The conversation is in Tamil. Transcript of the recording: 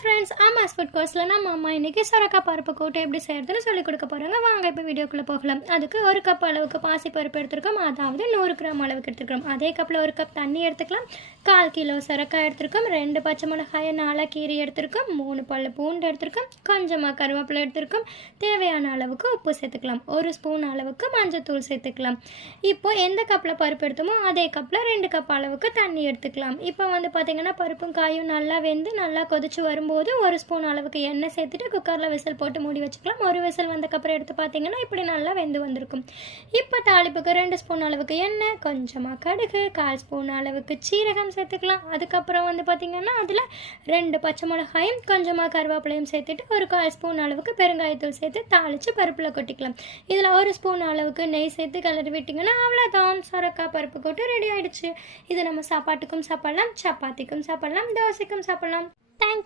ஃப்ரெண்ட்ஸ், ஆமாஸ் ஃபுட் கோர்ஸில் நம்ம அம்மா இன்றைக்கி சொரக்காய் பருப்பு கூட்டு எப்படி செய்கிறதுன்னு சொல்லிக் கொடுக்க போகிறாங்க. வாங்க இப்போ வீடியோக்குள்ளே போகலாம். அதுக்கு 1 கப் அளவுக்கு பாசி பருப்பு எடுத்துருக்கோம், அதாவது 100 கிராம் அளவுக்கு எடுத்துருக்கோம். அதே கப்பில் 1 கப் தண்ணி எடுத்துக்கலாம். 1/4 கிலோ சொரக்காய் எடுத்துருக்கோம், 2 பச்சை மிளகாயை 4 கீரி எடுத்துருக்கோம், 3 பல் பூண்டு எடுத்துருக்கோம், கொஞ்சமாக கருவேப்பிலை எடுத்துருக்கோம், தேவையான அளவுக்கு உப்பு சேர்த்துக்கலாம், 1 ஸ்பூன் அளவுக்கு மஞ்சத்தூள் சேர்த்துக்கலாம். இப்போ எந்த கப்பில் பருப்பு எடுத்தோமோ அதே கப்பில் 2 கப் அளவுக்கு தண்ணி எடுத்துக்கலாம். இப்போ வந்து பார்த்திங்கன்னா பருப்பும் காயும் நல்லா வெந்து நல்லா கொதிச்சு வரும்போது 1 ஸ்பூன் அளவுக்கு எண்ணெய் சேர்த்துட்டு குக்கரில் விசில் போட்டு மூடி வச்சுக்கலாம். ஒரு விசில் வந்தக்கப்புறம் எடுத்து பார்த்தீங்கன்னா இப்படி நல்லா வெந்து வந்திருக்கும். இப்போ தாளிப்புக்கு 2 ஸ்பூன் அளவுக்கு எண்ணெய், கொஞ்சமாக கடுகு, 1/4 ஸ்பூன் அளவுக்கு சீரகம் சேர்த்துக்கலாம். அதுக்கப்புறம் வந்து பார்த்திங்கன்னா அதில் 2 பச்சை மிளகாயும் கொஞ்சமாக கருவேப்பிலையும் சேர்த்துட்டு 1/4 ஸ்பூன் அளவுக்கு பெருங்காயத்தூள் சேர்த்து தாளித்து பருப்பில் கொட்டிக்கலாம். இதில் 1 ஸ்பூன் அளவுக்கு நெய் சேர்த்து கிளறி விட்டிங்கன்னா அவ்வளோதான், சொரக்காய் பருப்பு கூட்டு ரெடி ஆகிடுச்சு. இது நம்ம சாப்பாட்டுக்கும் சாப்பிட்லாம், சப்பாத்திக்கும் சாப்பிட்லாம், தோசைக்கும் சாப்பிட்லாம். தேங்க்யூ.